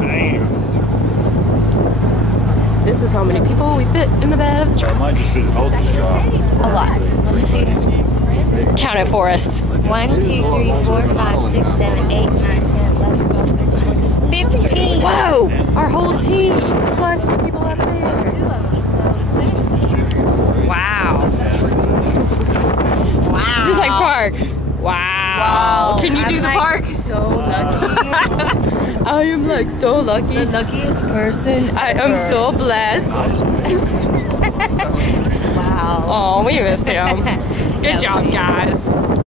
Nice. This is how many people we fit in the bed of the truck. It might just be the voltage drop. A lot. 1, 2, Count it for us. 1, 2, 3, 4, 5, 6, 7, 8, 9, 10, 11, 12, 13, 15. Whoa! Our whole team plus the people up there. Wow. Wow. Just like park. Wow. Can you do the park? So lucky. I am like so lucky. The luckiest person I am so blessed. Wow. Oh, we missed him. Good job, guys.